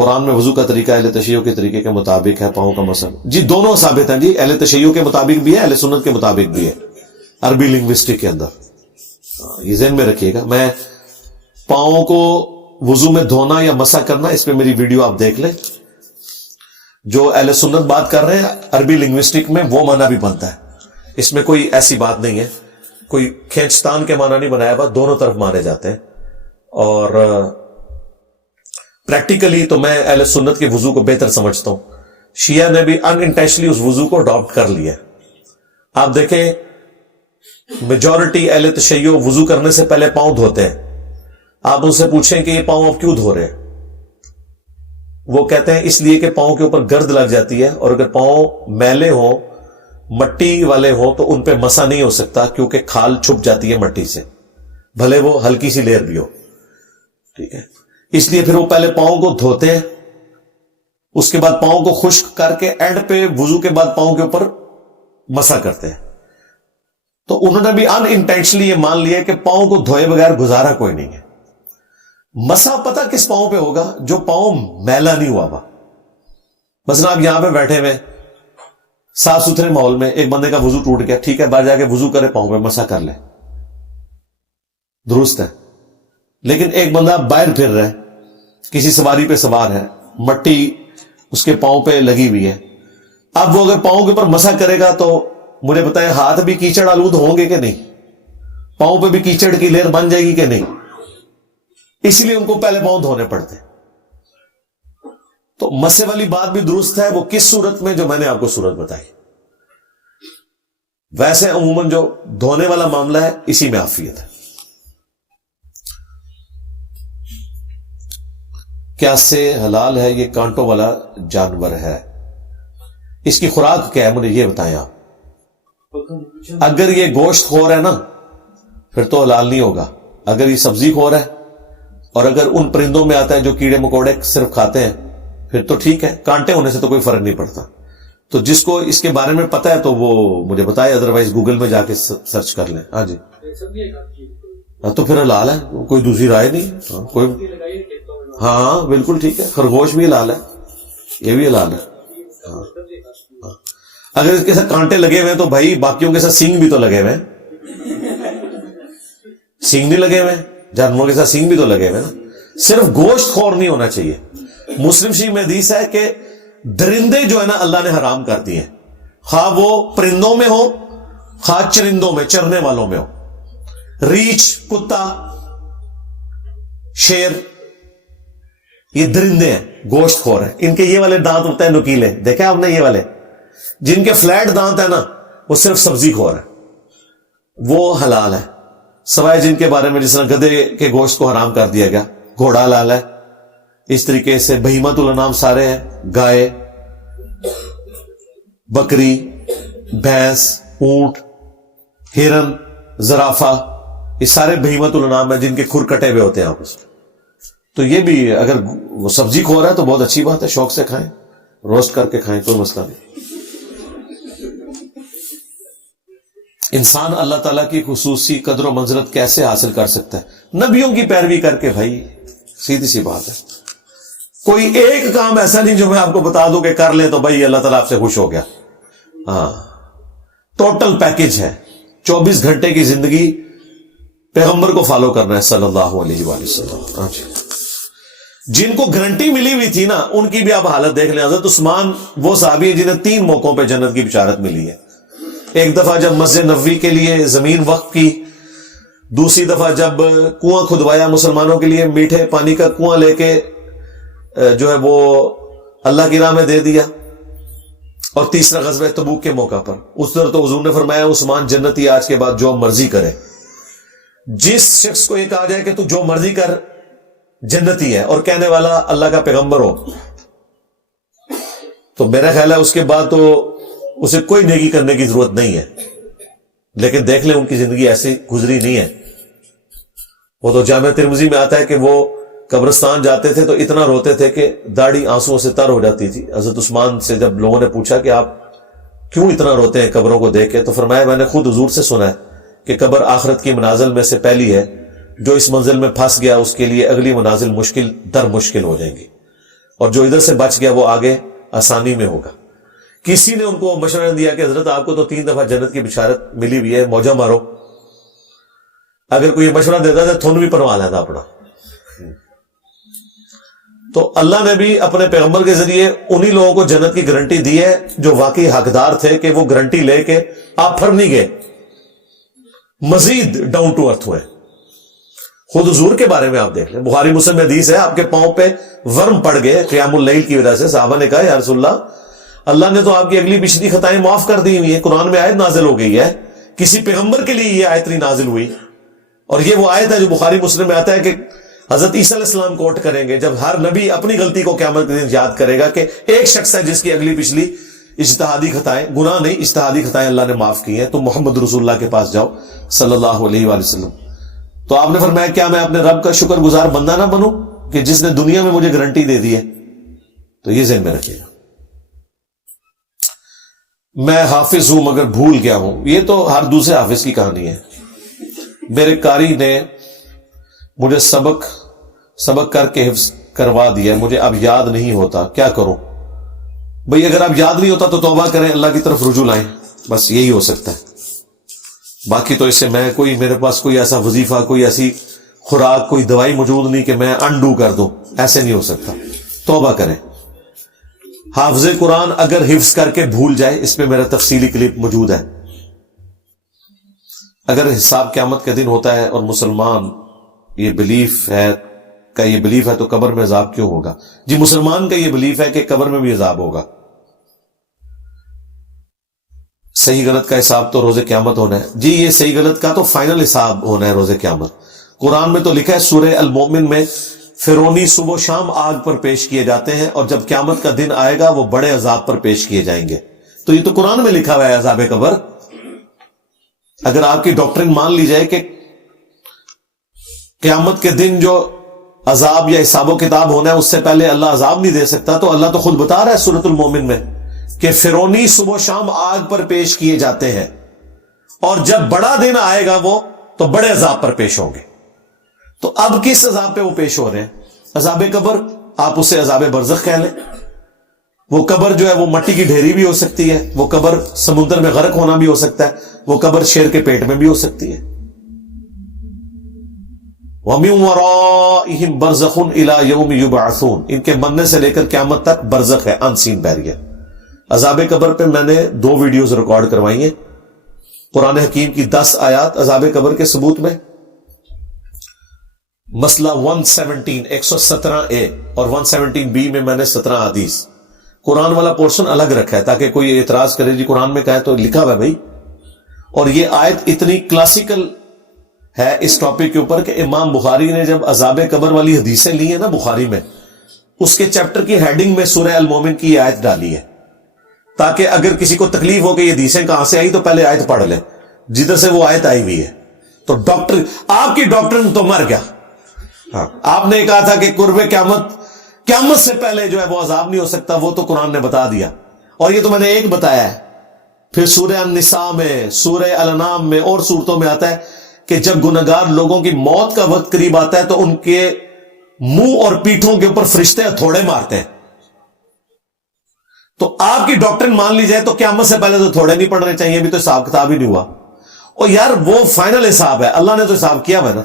قرآن میں وضو کا طریقہ اہل تشیع کے طریقے کے مطابق ہے، پاؤں کا مسح جی دونوں ثابت ہیں جی، اہل تشیع کے مطابق بھی ہے، اہل سنت کے مطابق بھی ہے، عربی لنگوسٹک کے اندر، یہ ذہن میں رکھیے گا۔ میں پاؤں کو وضو میں دھونا یا مسح کرنا، اس پہ میری ویڈیو آپ دیکھ لیں، جو اہل سنت بات کر رہے ہیں عربی لنگوسٹک میں وہ معنی بھی بنتا ہے، اس میں کوئی ایسی بات نہیں ہے، کوئی کھینچتان کے معنی نہیں بنایا ہوا، دونوں طرف مانے جاتے ہیں۔ اور پریکٹیکلی تو میں اہل سنت کے وضو کو بہتر سمجھتا ہوں، شیعہ نے بھی ان انٹینشنلی اس وضو کو اڈاپٹ کر لیا۔ آپ دیکھیں میجورٹی اہل تشیع وضو کرنے سے پہلے پاؤں دھوتے ہیں، آپ ان سے پوچھیں کہ یہ پاؤں آپ کیوں دھو رہے ہیں، وہ کہتے ہیں اس لیے کہ پاؤں کے اوپر گرد لگ جاتی ہے، اور اگر پاؤں میلے ہوں مٹی والے ہوں تو ان پہ مسا نہیں ہو سکتا، کیونکہ کھال چھپ جاتی ہے مٹی سے، بھلے وہ ہلکی سی لیئر بھی ہو، ٹھیک ہے، اس لیے پھر وہ پہلے پاؤں کو دھوتے ہیں، اس کے بعد پاؤں کو خشک کر کے اینڈ پہ وضو کے بعد پاؤں کے اوپر مسا کرتے ہیں۔ تو انہوں نے بھی ان انٹینشنلی یہ مان لیا کہ پاؤں کو دھوئے بغیر گزارا کوئی نہیں ہے۔ مسا پتہ کس پاؤں پہ ہوگا؟ جو پاؤں میلا نہیں ہوا ہوا۔ مثلا آپ یہاں پہ بیٹھے ہوئے صاف ستھرے ماحول میں، ایک بندے کا وضو ٹوٹ گیا، ٹھیک ہے، باہر جا کے وضو کرے، پاؤں پہ مسا کر لے، درست ہے۔ لیکن ایک بندہ باہر پھر رہا ہے، کسی سواری پہ سوار ہے، مٹی اس کے پاؤں پہ لگی ہوئی ہے، اب وہ اگر پاؤں کے اوپر مسا کرے گا تو مجھے بتائیں ہاتھ بھی کیچڑ آلود ہوں گے کہ نہیں؟ پاؤں پہ بھی کیچڑ کی لیر بن جائے گی کہ نہیں؟ اس لیے ان کو پہلے پاؤں دھونے پڑتے۔ تو مسے والی بات بھی درست ہے، وہ کس صورت میں؟ جو میں نے آپ کو صورت بتائی۔ ویسے عموماً جو دھونے والا معاملہ ہے اسی میں عافیت ہے۔ کیا سے حلال ہے یہ کانٹوں والا جانور ہے؟ اس کی خوراک کیا ہے مجھے یہ بتائیں آپ۔ اگر یہ گوشت خور ہے نا پھر تو حلال نہیں ہوگا، اگر یہ سبزی خور ہے اور اگر ان پرندوں میں آتا ہے جو کیڑے مکوڑے صرف کھاتے ہیں پھر تو ٹھیک ہے، کانٹے ہونے سے تو کوئی فرق نہیں پڑتا۔ تو جس کو اس کے بارے میں پتا ہے تو وہ مجھے بتائے، ادروائز گوگل میں جا کے سرچ کر لیں۔ ہاں جی، تو پھر حلال ہے، کوئی دوسری رائے نہیں، کوئی ہاں بالکل ٹھیک ہے، خرگوش بھی حلال ہے، یہ بھی حلال ہے۔ ہاں اگر اس کے ساتھ کانٹے لگے ہوئے ہیں تو بھائی باقیوں کے ساتھ سینگ بھی تو لگے ہوئے ہیں، سینگ نہیں لگے ہوئے، جانوروں کے ساتھ سینگ بھی تو لگے ہوئے نا، صرف گوشت خور نہیں ہونا چاہیے۔ مسلم شریف میں حدیث ہے کہ درندے جو ہے نا اللہ نے حرام کر دیے، خواہ وہ پرندوں میں ہو خواہ چرندوں میں، چرنے والوں میں ہو، ریچھ، کتا، شیر، یہ درندے ہیں، گوشت خور ہیں، ان کے یہ والے دانت ہوتے ہیں نکیلے، دیکھیں آپ نے یہ والے، جن کے فلیٹ دانت ہیں نا وہ صرف سبزی خور ہے، وہ حلال ہے، سوائے جن کے بارے میں جس طرح گدھے کے گوشت کو حرام کر دیا گیا، گھوڑا حلال ہے، اس طریقے سے بہیمۃ الانعام سارے ہیں، گائے، بکری، بھینس، اونٹ، ہرن، زرافہ، یہ سارے بہیمۃ الانعام ہیں جن کے کھر کٹے ہوئے ہوتے ہیں آپس میں۔ تو یہ بھی اگر وہ سبزی کھو رہا ہے تو بہت اچھی بات ہے، شوق سے کھائیں، روسٹ کر کے کھائیں، کوئی مسئلہ نہیں۔ انسان اللہ تعالیٰ کی خصوصی قدر و منزلت کیسے حاصل کر سکتا ہے؟ نبیوں کی پیروی کر کے، بھائی سیدھی سی بات ہے، کوئی ایک کام ایسا نہیں جو میں آپ کو بتا دوں کہ کر لیں تو بھائی اللہ تعالیٰ آپ سے خوش ہو گیا۔ ہاں ٹوٹل پیکج ہے، 24 گھنٹے کی زندگی پیغمبر کو فالو کرنا ہے صلی اللہ علیہ وآلہ وسلم۔ جن کو گارنٹی ملی ہوئی تھی نا ان کی بھی آپ حالت دیکھ لیں۔ حضرت عثمان وہ صحابی ہیں جنہیں 3 موقعوں پہ جنت کی بشارت ملی ہے۔ ایک دفعہ جب مسجد نبوی کے لیے زمین وقف کی، دوسری دفعہ جب کنواں کھدوایا مسلمانوں کے لیے، میٹھے پانی کا کنواں لے کے جو ہے وہ اللہ کی راہ میں دے دیا، اور تیسرا غزوہ تبوک کے موقع پر، اس طرح تو حضور نے فرمایا عثمان جنتی آج کے بعد جو مرضی کرے۔ جس شخص کو یہ کہا جائے کہ تو جو مرضی کر جنتی ہے اور کہنے والا اللہ کا پیغمبر ہو، تو میرا خیال ہے اس کے بعد تو اسے کوئی نیکی کرنے کی ضرورت نہیں ہے۔ لیکن دیکھ لیں ان کی زندگی ایسی گزری نہیں ہے۔ وہ تو جامع ترمذی میں آتا ہے کہ وہ قبرستان جاتے تھے تو اتنا روتے تھے کہ داڑھی آنسوؤں سے تر ہو جاتی تھی۔ حضرت عثمان سے جب لوگوں نے پوچھا کہ آپ کیوں اتنا روتے ہیں قبروں کو دیکھ کے، تو فرمایا میں نے خود حضور سے سنا ہے کہ قبر آخرت کی منازل میں سے پہلی ہے، جو اس منزل میں پھنس گیا اس کے لیے اگلی منازل مشکل در مشکل ہو جائیں گی۔ اور جو ادھر سے بچ گیا وہ آگے آسانی میں ہوگا. کسی نے ان کو مشورہ دیا کہ حضرت آپ کو تو 3 دفعہ جنت کی بشارت ملی ہوئی ہے, موجہ مارو. اگر کوئی مشورہ دیتا تھا تھن بھی پروا لیتا اپنا. تو اللہ نے بھی اپنے پیغمبر کے ذریعے انہی لوگوں کو جنت کی گارنٹی دی ہے جو واقعی حقدار تھے کہ وہ گارنٹی لے کے آپ پھر نہیں گئے, مزید ڈاؤن ٹو ارتھ ہوئے. خود حضور کے بارے میں آپ دیکھ لیں, بخاری مسلم میں حدیث ہے, آپ کے پاؤں پہ ورم پڑ گئے قیام اللیل کی وجہ سے. صحابہ نے کہا یا رسول اللہ نے تو آپ کی اگلی پچھلی خطائیں معاف کر دی ہوئی ہیں, قرآن میں آیت نازل ہو گئی ہے, کسی پیغمبر کے لیے یہ آیت نہیں نازل ہوئی. اور یہ وہ آیت ہے جو بخاری مسلم میں آتا ہے کہ حضرت عیسیٰ علیہ السلام کوٹ کریں گے جب ہر نبی اپنی غلطی کو قیامت کے دن یاد کرے گا کہ ایک شخص ہے جس کی اگلی پچھلی اجتہادی خطائیں, گناہ نہیں اجتہادی خطائیں اللہ نے معاف کی ہیں, تو محمد رسول اللہ کے پاس جاؤ صلی اللہ علیہ وآلہ وسلم. تو آپ نے فرمایا کیا میں اپنے رب کا شکر گزار بندہ نہ بنوں کہ جس نے دنیا میں مجھے گارنٹی دے دی ہے. تو یہ ذہن میں رکھیے گا. میں حافظ ہوں مگر بھول گیا ہوں, یہ تو ہر دوسرے حافظ کی کہانی ہے. میرے قاری نے مجھے سبق کر کے حفظ کروا دیا, مجھے اب یاد نہیں ہوتا, کیا کروں؟ بھئی اگر اب یاد نہیں ہوتا تو توبہ کریں, اللہ کی طرف رجوع لائیں, بس یہی ہو سکتا ہے. باقی تو اس سے میرے پاس کوئی ایسا وظیفہ, کوئی ایسی خوراک, کوئی دوائی موجود نہیں کہ میں انڈو کر دوں, ایسے نہیں ہو سکتا. توبہ کریں. حافظ قرآن اگر حفظ کر کے بھول جائے, اس پہ میرا تفصیلی کلپ موجود ہے. اگر حساب قیامت کے دن ہوتا ہے اور مسلمان یہ بلیف ہے تو قبر میں عذاب کیوں ہوگا؟ جی مسلمان کا یہ بلیف ہے کہ قبر میں بھی عذاب ہوگا. صحیح غلط کا حساب تو روز قیامت ہونا ہے. جی یہ صحیح غلط کا تو فائنل حساب ہونا ہے روز قیامت. قرآن میں تو لکھا ہے سورہ المومن میں فرعونی صبح و شام آگ پر پیش کیے جاتے ہیں اور جب قیامت کا دن آئے گا وہ بڑے عذاب پر پیش کیے جائیں گے. تو یہ تو قرآن میں لکھا ہوا ہے عذاب قبر. اگر آپ کی ڈاکٹرن مان لی جائے کہ قیامت کے دن جو عذاب یا حساب و کتاب ہونا ہے اس سے پہلے اللہ عذاب نہیں دے سکتا, تو اللہ تو خود بتا رہا ہے سورۃ المومن میں کہ فرعونی صبح و شام آگ پر پیش کیے جاتے ہیں اور جب بڑا دن آئے گا وہ تو بڑے عذاب پر پیش ہوں گے. تو اب کس عذاب پہ وہ پیش ہو رہے ہیں؟ عذاب قبر. آپ اسے عذاب برزخ کہہ لیں. وہ قبر جو ہے وہ مٹی کی ڈھیری بھی ہو سکتی ہے, وہ قبر سمندر میں غرق ہونا بھی ہو سکتا ہے, وہ قبر شیر کے پیٹ میں بھی ہو سکتی ہے. وَمِن وَرَائِهِمْ بَرْزَخٌ إِلَى يَوْمِ يُبْعَثُونَ. ان کے مرنے سے لے کر قیامت تک برزخ ہے, ان سین بیریئر. عذاب قبر پہ میں نے 2 ویڈیوز ریکارڈ کروائی ہیں. قرآن حکیم کی 10 آیات عذاب قبر کے ثبوت میں, مسئلہ 117A اور 117B میں نے 17 حدیث. قرآن والا پورشن الگ رکھا ہے تاکہ کوئی اعتراض کرے جی قرآن میں کہا ہے تو لکھا ہوا ہے بھائی. اور یہ آیت اتنی کلاسیکل ہے اس ٹاپک کے اوپر کہ امام بخاری نے جب عذاب قبر والی حدیثیں لی ہیں نا بخاری میں, اس کے چیپٹر کی ہیڈنگ میں سورہ المومن کی یہ آیت ڈالی ہے تاکہ اگر کسی کو تکلیف ہو کہ یہ حدیثیں کہاں سے آئی تو پہلے آیت پڑھ لیں جدھر سے وہ آیت آئی ہوئی ہے. تو ڈاکٹر آپ کی ڈاکٹر تو مر گیا. ہاں آپ نے کہا تھا کہ قرب قیامت سے پہلے جو ہے وہ عذاب نہیں ہو سکتا, وہ تو قرآن نے بتا دیا. اور یہ تو میں نے ایک بتایا ہے. پھر سورہ النساء میں, سورہ الانعام میں اور سورتوں میں آتا ہے کہ جب گنہگار لوگوں کی موت کا وقت قریب آتا ہے تو ان کے منہ اور پیٹھوں کے اوپر فرشتے ہتھوڑے مارتے ہیں. تو آپ کی ڈاکٹرن مان لی جائے تو قیامت سے پہلے تو تھوڑے نہیں پڑنے چاہیے, بھی تو حساب کتاب ہی نہیں ہوا. اور یار وہ فائنل حساب ہے, اللہ نے تو حساب کیا ہوا ہے نا.